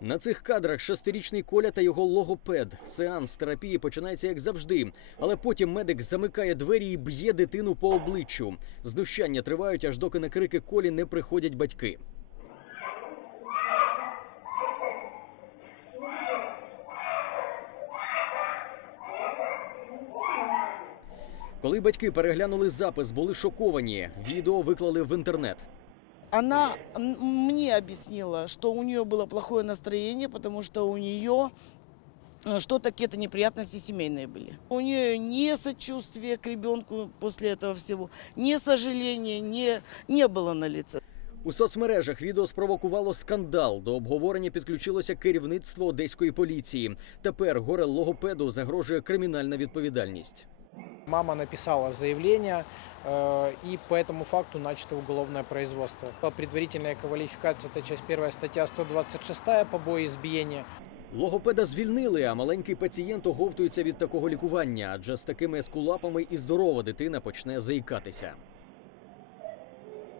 На цих кадрах шестирічний Коля та його логопед. Сеанс терапії починається як завжди, але потім медик замикає двері і б'є дитину по обличчю. Знущання тривають, аж доки на крики Колі не приходять батьки. Коли батьки переглянули запис, були шоковані. Відео виклали в інтернет Она м- мне объяснила, что у нее было плохое настроение, потому что у нее э, что-то какие-то неприятности семейные были. У нее ни сочувствия к ребенку после этого всего, ни сожаления не, не было на лице. У соцмережах відео спровокувало скандал. До обговорення підключилося керівництво одеської поліції. Тепер горе логопеду загрожує кримінальна відповідальність. Мама написала заявление, э, и по этому факту начато уголовное производство. По предварительной квалификации это часть 1 статья 126 побои избиения. Логопеда звільнили, а маленький пацієнт оговтується від такого лікування, адже з такими ескулапами і здорова дитина почне заїкатися.